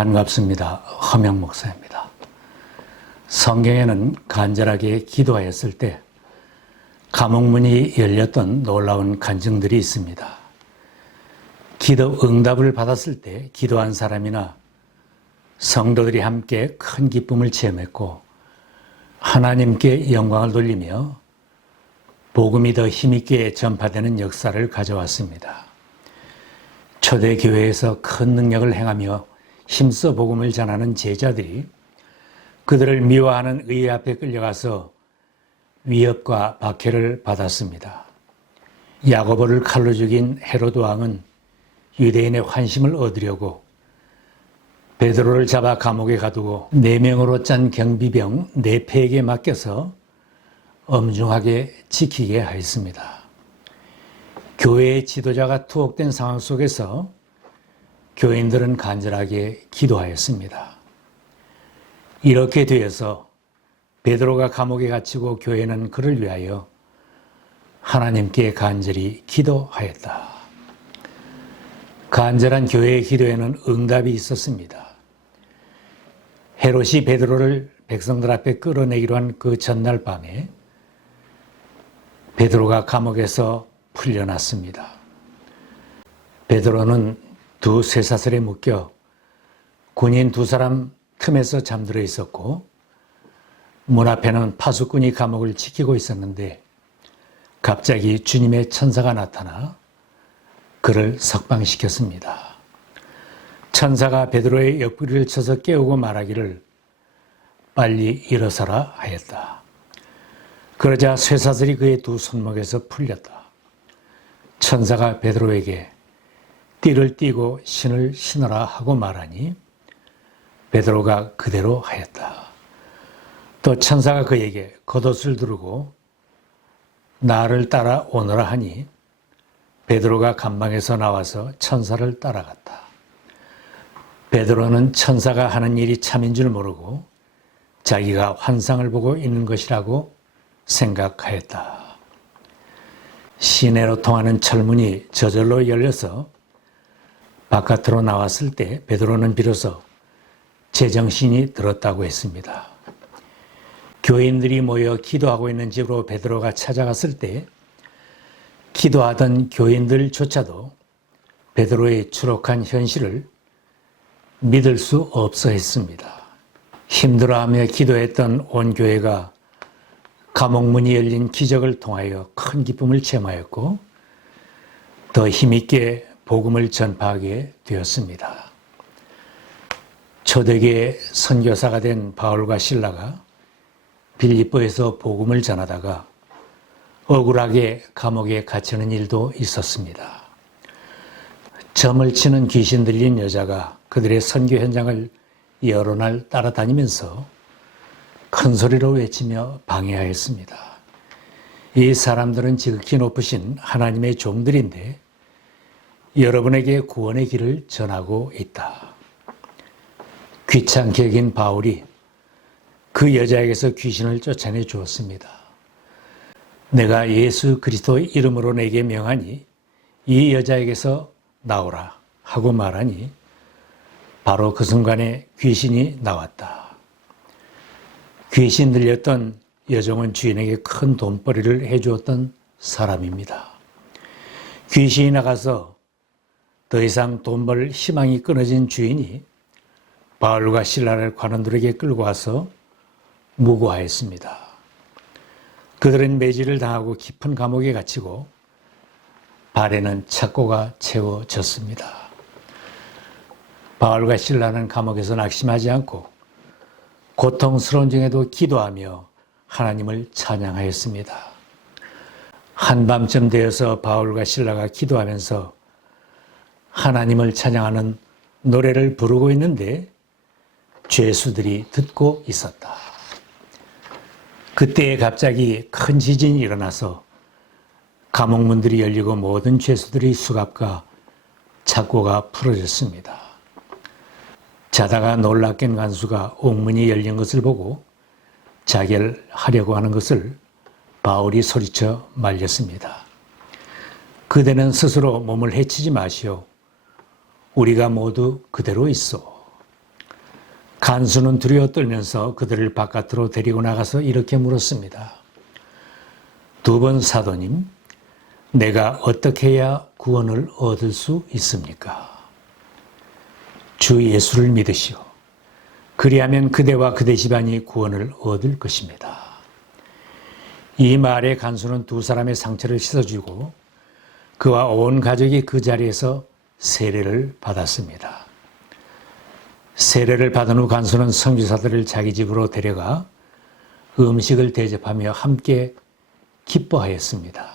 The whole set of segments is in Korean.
반갑습니다. 허명 목사입니다. 성경에는 간절하게 기도하였을 때 감옥문이 열렸던 놀라운 간증들이 있습니다. 기도 응답을 받았을 때 기도한 사람이나 성도들이 함께 큰 기쁨을 체험했고 하나님께 영광을 돌리며 복음이 더 힘있게 전파되는 역사를 가져왔습니다. 초대교회에서 큰 능력을 행하며 힘써 복음을 전하는 제자들이 그들을 미워하는 의회 앞에 끌려가서 위협과 박해를 받았습니다. 야고보를 칼로 죽인 헤로드 왕은 유대인의 환심을 얻으려고 베드로를 잡아 감옥에 가두고 4명으로 짠 경비병 4패에게 맡겨서 엄중하게 지키게 하였습니다. 교회의 지도자가 투옥된 상황 속에서 교인들은 간절하게 기도하였습니다. 이렇게 되어서 베드로가 감옥에 갇히고 교회는 그를 위하여 하나님께 간절히 기도하였다. 간절한 교회의 기도에는 응답이 있었습니다. 헤롯이 베드로를 백성들 앞에 끌어내기로 한 그 전날 밤에 베드로가 감옥에서 풀려났습니다. 베드로는 두 쇠사슬에 묶여 군인 2사람 틈에서 잠들어 있었고 문 앞에는 파수꾼이 감옥을 지키고 있었는데 갑자기 주님의 천사가 나타나 그를 석방시켰습니다. 천사가 베드로의 옆구리를 쳐서 깨우고 말하기를 빨리 일어서라 하였다. 그러자 쇠사슬이 그의 2 손목에서 풀렸다. 천사가 베드로에게 띠를 띠고 신을 신어라 하고 말하니 베드로가 그대로 하였다. 또 천사가 그에게 겉옷을 두르고 나를 따라 오너라 하니 베드로가 감방에서 나와서 천사를 따라갔다. 베드로는 천사가 하는 일이 참인 줄 모르고 자기가 환상을 보고 있는 것이라고 생각하였다. 시내로 통하는 철문이 저절로 열려서 바깥으로 나왔을 때 베드로는 비로소 제정신이 들었다고 했습니다. 교인들이 모여 기도하고 있는 집으로 베드로가 찾아갔을 때 기도하던 교인들조차도 베드로의 추록한 현실을 믿을 수 없어 했습니다. 힘들어하며 기도했던 온 교회가 감옥문이 열린 기적을 통하여 큰 기쁨을 체험하였고 더 힘있게 복음을 전파하게 되었습니다. 초대교회 선교사가 된 바울과 실라가 빌립보에서 복음을 전하다가 억울하게 감옥에 갇히는 일도 있었습니다. 점을 치는 귀신 들린 여자가 그들의 선교 현장을 여러 날 따라다니면서 큰 소리로 외치며 방해하였습니다. 이 사람들은 지극히 높으신 하나님의 종들인데 여러분에게 구원의 길을 전하고 있다. 귀찮게 여긴 바울이 그 여자에게서 귀신을 쫓아내 주었습니다. 내가 예수 그리스도의 이름으로 내게 명하니 이 여자에게서 나오라 하고 말하니 바로 그 순간에 귀신이 나왔다. 귀신 들렸던 여종은 주인에게 큰 돈벌이를 해주었던 사람입니다. 귀신이 나가서 더 이상 돈 벌 희망이 끊어진 주인이 바울과 실라를 관원들에게 끌고 와서 무고하였습니다. 그들은 매질을 당하고 깊은 감옥에 갇히고 발에는 착고가 채워졌습니다. 바울과 실라는 감옥에서 낙심하지 않고 고통스러운 중에도 기도하며 하나님을 찬양하였습니다. 한밤쯤 되어서 바울과 실라가 기도하면서 하나님을 찬양하는 노래를 부르고 있는데 죄수들이 듣고 있었다. 그때 갑자기 큰 지진이 일어나서 감옥문들이 열리고 모든 죄수들의 수갑과 착고가 풀어졌습니다. 자다가 놀라 깬 간수가 옥문이 열린 것을 보고 자결하려고 하는 것을 바울이 소리쳐 말렸습니다. 그대는 스스로 몸을 해치지 마시오. 우리가 모두 그대로 있어. 간수는 두려워 떨면서 그들을 바깥으로 데리고 나가서 이렇게 물었습니다. 두 번 사도님, 내가 어떻게 해야 구원을 얻을 수 있습니까? 주 예수를 믿으시오. 그리하면 그대와 그대 집안이 구원을 얻을 것입니다. 이 말에 간수는 두 사람의 상처를 씻어주고 그와 온 가족이 그 자리에서 세례를 받았습니다. 세례를 받은 후 간수는 선교사들을 자기 집으로 데려가 음식을 대접하며 함께 기뻐하였습니다.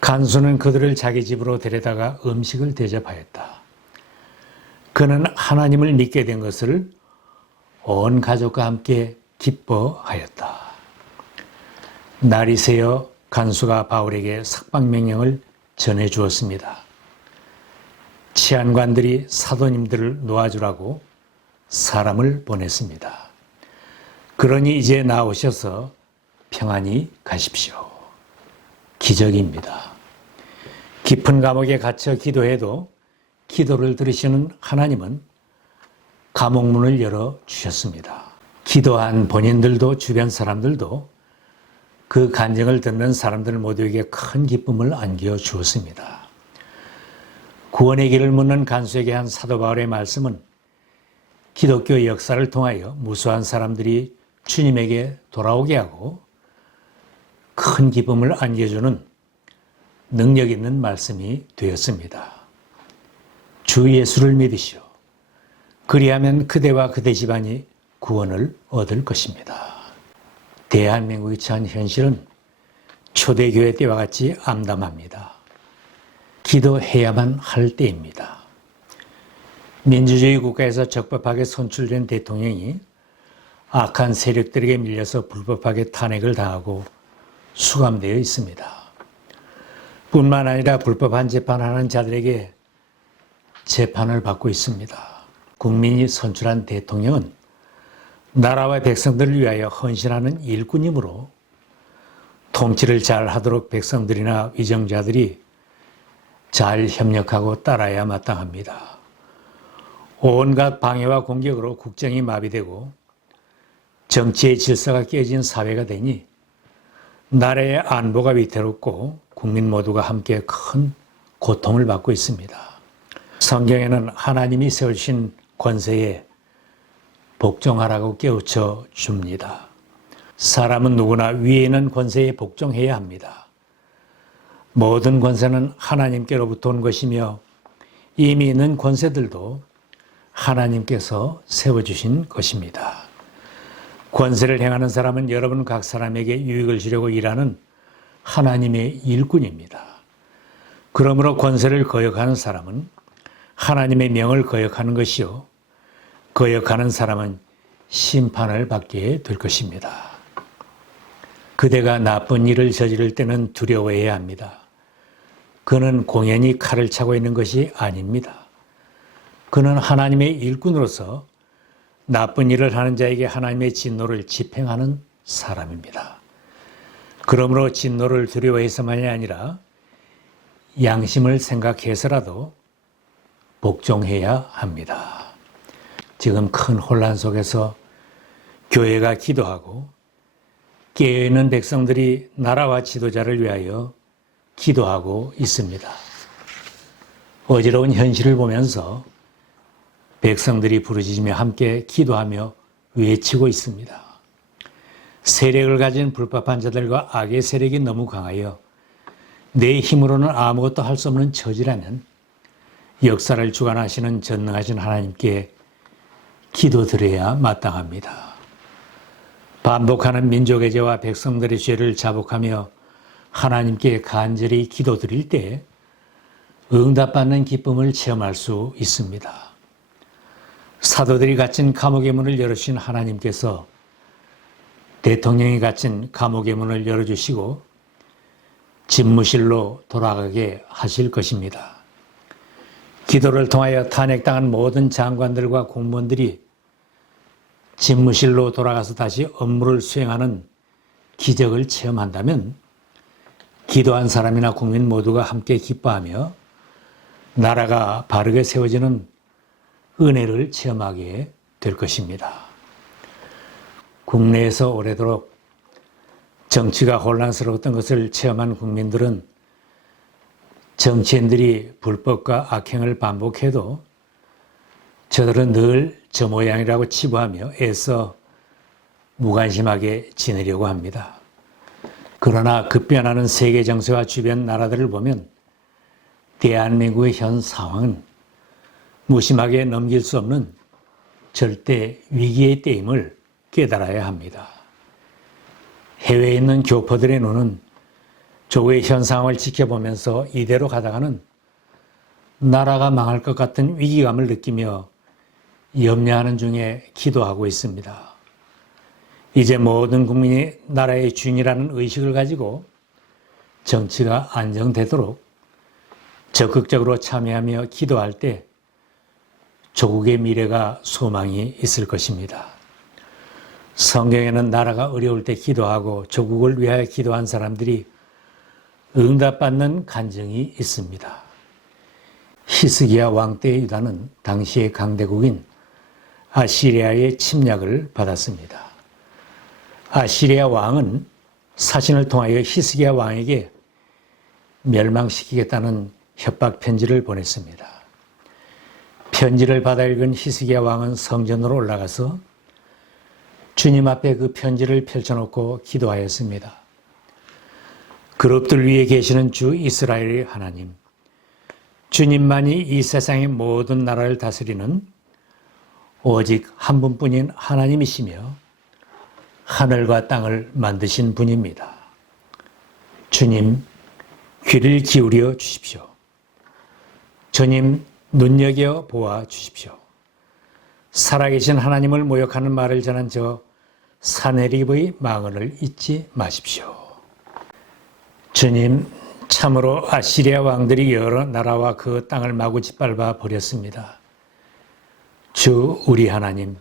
간수는 그들을 자기 집으로 데려다가 음식을 대접하였다. 그는 하나님을 믿게 된 것을 온 가족과 함께 기뻐하였다. 날이 새어 간수가 바울에게 석방명령을 전해주었습니다. 치안관들이 사도님들을 놓아주라고 사람을 보냈습니다. 그러니 이제 나오셔서 평안히 가십시오. 기적입니다. 깊은 감옥에 갇혀 기도해도 기도를 들으시는 하나님은 감옥문을 열어주셨습니다. 기도한 본인들도 주변 사람들도 그 간증을 듣는 사람들 모두에게 큰 기쁨을 안겨주었습니다. 구원의 길을 묻는 간수에게 한 사도 바울의 말씀은 기독교의 역사를 통하여 무수한 사람들이 주님에게 돌아오게 하고 큰 기쁨을 안겨주는 능력 있는 말씀이 되었습니다. 주 예수를 믿으시오. 그리하면 그대와 그대 집안이 구원을 얻을 것입니다. 대한민국이 처한 현실은 초대교회 때와 같이 암담합니다. 기도해야만 할 때입니다. 민주주의 국가에서 적법하게 선출된 대통령이 악한 세력들에게 밀려서 불법하게 탄핵을 당하고 수감되어 있습니다. 뿐만 아니라 불법한 재판하는 자들에게 재판을 받고 있습니다. 국민이 선출한 대통령은 나라와 백성들을 위하여 헌신하는 일꾼이므로 통치를 잘 하도록 백성들이나 위정자들이 잘 협력하고 따라야 마땅합니다. 온갖 방해와 공격으로 국정이 마비되고 정치의 질서가 깨진 사회가 되니 나라의 안보가 위태롭고 국민 모두가 함께 큰 고통을 받고 있습니다. 성경에는 하나님이 세우신 권세에 복종하라고 깨우쳐 줍니다. 사람은 누구나 위에 있는 권세에 복종해야 합니다. 모든 권세는 하나님께로부터 온 것이며 이미 있는 권세들도 하나님께서 세워주신 것입니다. 권세를 행하는 사람은 여러분 각 사람에게 유익을 주려고 일하는 하나님의 일꾼입니다. 그러므로 권세를 거역하는 사람은 하나님의 명을 거역하는 것이요, 거역하는 사람은 심판을 받게 될 것입니다. 그대가 나쁜 일을 저지를 때는 두려워해야 합니다. 그는 공연히 칼을 차고 있는 것이 아닙니다. 그는 하나님의 일꾼으로서 나쁜 일을 하는 자에게 하나님의 진노를 집행하는 사람입니다. 그러므로 진노를 두려워해서만이 아니라 양심을 생각해서라도 복종해야 합니다. 지금 큰 혼란 속에서 교회가 기도하고 깨어있는 백성들이 나라와 지도자를 위하여 기도하고 있습니다. 어지러운 현실을 보면서 백성들이 부르짖으며 함께 기도하며 외치고 있습니다. 세력을 가진 불법한 자들과 악의 세력이 너무 강하여 내 힘으로는 아무것도 할 수 없는 처지라면 역사를 주관하시는 전능하신 하나님께 기도드려야 마땅합니다. 반복하는 민족의 죄와 백성들의 죄를 자복하며 하나님께 간절히 기도드릴 때 응답받는 기쁨을 체험할 수 있습니다. 사도들이 갇힌 감옥의 문을 열어주신 하나님께서 대통령이 갇힌 감옥의 문을 열어주시고 집무실로 돌아가게 하실 것입니다. 기도를 통하여 탄핵당한 모든 장관들과 공무원들이 집무실로 돌아가서 다시 업무를 수행하는 기적을 체험한다면 기도한 사람이나 국민 모두가 함께 기뻐하며 나라가 바르게 세워지는 은혜를 체험하게 될 것입니다. 국내에서 오래도록 정치가 혼란스러웠던 것을 체험한 국민들은 정치인들이 불법과 악행을 반복해도 저들은 늘 저 모양이라고 치부하며 애써 무관심하게 지내려고 합니다. 그러나 급변하는 세계 정세와 주변 나라들을 보면 대한민국의 현 상황은 무심하게 넘길 수 없는 절대 위기의 때임을 깨달아야 합니다. 해외에 있는 교포들의 눈은 조국의 현 상황을 지켜보면서 이대로 가다가는 나라가 망할 것 같은 위기감을 느끼며 염려하는 중에 기도하고 있습니다. 이제 모든 국민이 나라의 주인이라는 의식을 가지고 정치가 안정되도록 적극적으로 참여하며 기도할 때 조국의 미래가 소망이 있을 것입니다. 성경에는 나라가 어려울 때 기도하고 조국을 위하여 기도한 사람들이 응답받는 간증이 있습니다. 히스기야 왕 때 유다는 당시의 강대국인 아시리아의 침략을 받았습니다. 아시리아 왕은 사신을 통하여 히스기야 왕에게 멸망시키겠다는 협박 편지를 보냈습니다. 편지를 받아 읽은 히스기야 왕은 성전으로 올라가서 주님 앞에 그 편지를 펼쳐놓고 기도하였습니다. 그룹들 위에 계시는 주 이스라엘의 하나님, 주님만이 이 세상의 모든 나라를 다스리는 오직 한 분뿐인 하나님이시며 하늘과 땅을 만드신 분입니다. 주님, 귀를 기울여 주십시오. 주님, 눈여겨 보아 주십시오. 살아계신 하나님을 모욕하는 말을 전한 저 사네립의 망언을 잊지 마십시오. 주님, 참으로 아시리아 왕들이 여러 나라와 그 땅을 마구 짓밟아 버렸습니다. 주 우리 하나님,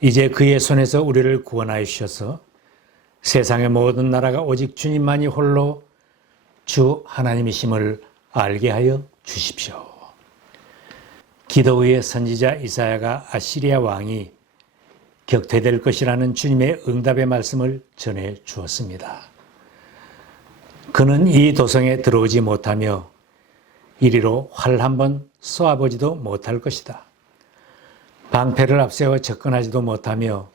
이제 그의 손에서 우리를 구원하여 주셔서 세상의 모든 나라가 오직 주님만이 홀로 주 하나님이심을 알게 하여 주십시오. 기도 후에 선지자 이사야가 아시리아 왕이 격퇴될 것이라는 주님의 응답의 말씀을 전해 주었습니다. 그는 이 도성에 들어오지 못하며 이리로 활 한 번 쏘아보지도 못할 것이다. 방패를 앞세워 접근하지도 못하며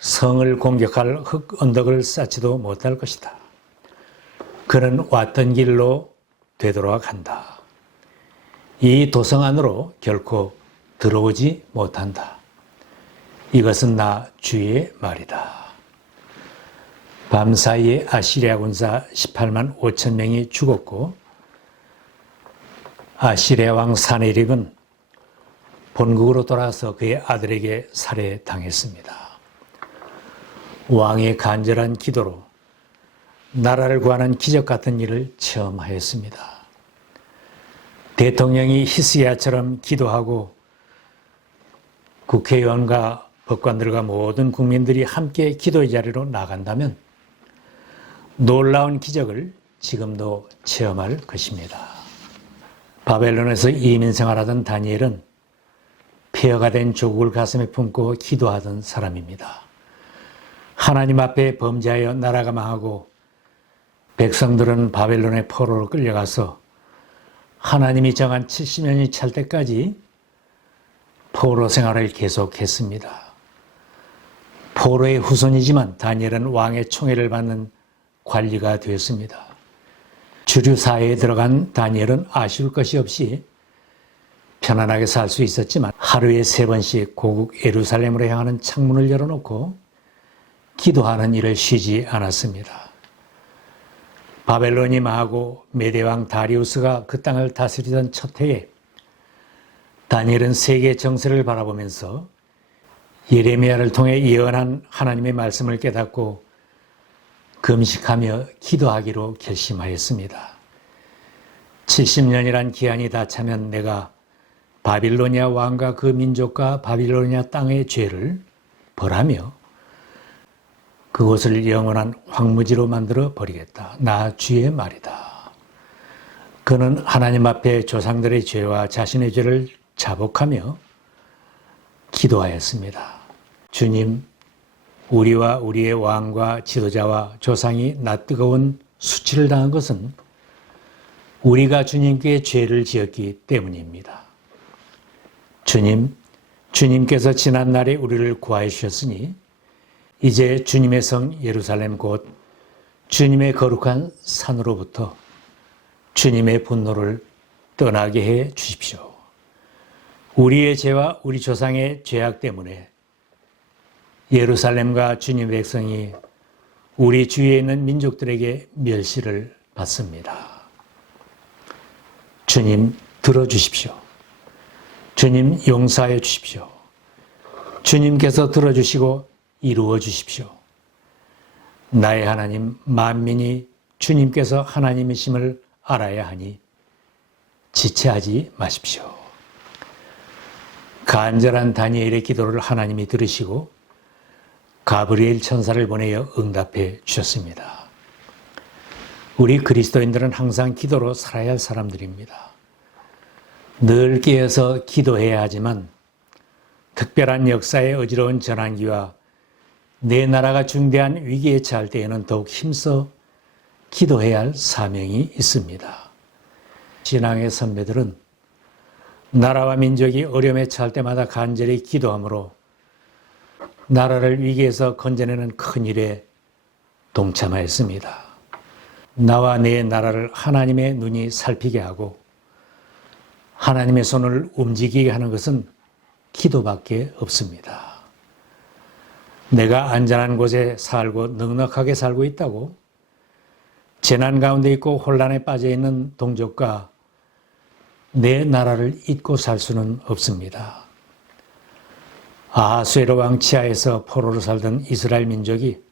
성을 공격할 흙 언덕을 쌓지도 못할 것이다. 그는 왔던 길로 되돌아간다. 이 도성 안으로 결코 들어오지 못한다. 이것은 나 주의 말이다. 밤사이에 아시리아 군사 18만 5천 명이 죽었고 아시리아 왕 사네립은 본국으로 돌아와서 그의 아들에게 살해당했습니다. 왕의 간절한 기도로 나라를 구하는 기적 같은 일을 체험하였습니다. 대통령이 히스기야처럼 기도하고 국회의원과 법관들과 모든 국민들이 함께 기도의 자리로 나간다면 놀라운 기적을 지금도 체험할 것입니다. 바벨론에서 이민 생활하던 다니엘은 폐허가 된 조국을 가슴에 품고 기도하던 사람입니다. 하나님 앞에 범죄하여 나라가 망하고 백성들은 바벨론의 포로로 끌려가서 하나님이 정한 70년이 찰 때까지 포로 생활을 계속했습니다. 포로의 후손이지만 다니엘은 왕의 총애를 받는 관리가 되었습니다. 주류 사회에 들어간 다니엘은 아쉬울 것이 없이 편안하게 살 수 있었지만 하루에 3번씩 고국 예루살렘으로 향하는 창문을 열어놓고 기도하는 일을 쉬지 않았습니다. 바벨론이 망하고 메대왕 다리우스가 그 땅을 다스리던 첫 해에 다니엘은 세계 정세를 바라보면서 예레미야를 통해 예언한 하나님의 말씀을 깨닫고 금식하며 기도하기로 결심하였습니다. 70년이란 기한이 다 차면 내가 바빌로니아 왕과 그 민족과 바빌로니아 땅의 죄를 벌하며 그곳을 영원한 황무지로 만들어 버리겠다. 나 주의 말이다. 그는 하나님 앞에 조상들의 죄와 자신의 죄를 자복하며 기도하였습니다. 주님, 우리와 우리의 왕과 지도자와 조상이 낯뜨거운 수치를 당한 것은 우리가 주님께 죄를 지었기 때문입니다. 주님, 주님께서 지난날에 우리를 구하여 주셨으니 이제 주님의 성 예루살렘 곧 주님의 거룩한 산으로부터 주님의 분노를 떠나게 해 주십시오. 우리의 죄와 우리 조상의 죄악 때문에 예루살렘과 주님의 백성이 우리 주위에 있는 민족들에게 멸시를 받습니다. 주님, 들어주십시오. 주님, 용서하여 주십시오. 주님께서 들어주시고 이루어 주십시오. 나의 하나님, 만민이 주님께서 하나님이심을 알아야 하니 지체하지 마십시오. 간절한 다니엘의 기도를 하나님이 들으시고 가브리엘 천사를 보내어 응답해 주셨습니다. 우리 그리스도인들은 항상 기도로 살아야 할 사람들입니다. 늘 깨어서 기도해야 하지만 특별한 역사의 어지러운 전환기와 내 나라가 중대한 위기에 처할 때에는 더욱 힘써 기도해야 할 사명이 있습니다. 신앙의 선배들은 나라와 민족이 어려움에 처할 때마다 간절히 기도함으로 나라를 위기에서 건져내는 큰 일에 동참하였습니다. 나와 내 나라를 하나님의 눈이 살피게 하고 하나님의 손을 움직이게 하는 것은 기도밖에 없습니다. 내가 안전한 곳에 살고 넉넉하게 살고 있다고 재난 가운데 있고 혼란에 빠져 있는 동족과 내 나라를 잊고 살 수는 없습니다. 아하수에로 왕 치하에서 포로로 살던 이스라엘 민족이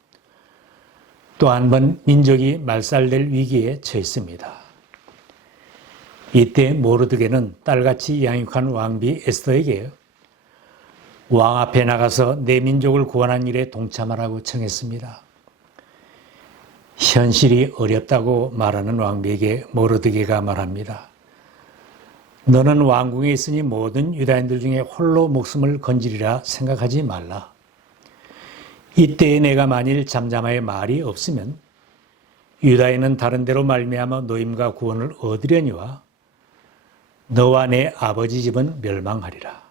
또 한 번 민족이 말살될 위기에 처했습니다. 이때 모르드게는 딸같이 양육한 왕비 에스더에게 왕 앞에 나가서 내 민족을 구원한 일에 동참하라고 청했습니다. 현실이 어렵다고 말하는 왕비에게 모르드게가 말합니다. 너는 왕궁에 있으니 모든 유다인들 중에 홀로 목숨을 건지리라 생각하지 말라. 이때에 내가 만일 잠잠하여 말이 없으면 유다인은 다른 데로 말미암아 노임과 구원을 얻으려니와 너와 내 아버지 집은 멸망하리라.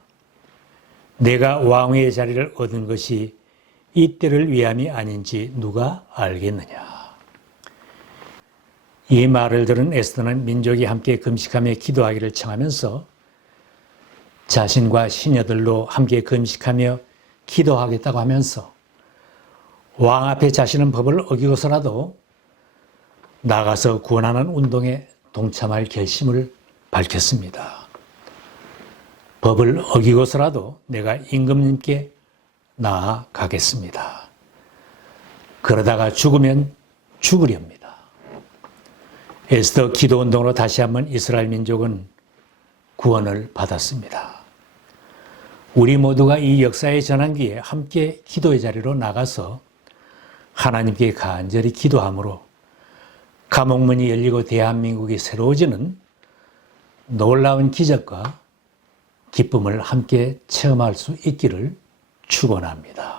내가 왕위의 자리를 얻은 것이 이때를 위함이 아닌지 누가 알겠느냐. 이 말을 들은 에스더는 민족이 함께 금식하며 기도하기를 청하면서 자신과 시녀들로 함께 금식하며 기도하겠다고 하면서 왕 앞에 자신은 법을 어기고서라도 나가서 구원하는 운동에 동참할 결심을 밝혔습니다. 법을 어기고서라도 내가 임금님께 나아가겠습니다. 그러다가 죽으면 죽으렵니다. 에스더 기도운동으로 다시 한번 이스라엘 민족은 구원을 받았습니다. 우리 모두가 이 역사의 전환기에 함께 기도의 자리로 나가서 하나님께 간절히 기도함으로 감옥문이 열리고 대한민국이 새로워지는 놀라운 기적과 기쁨을 함께 체험할 수 있기를 축원합니다.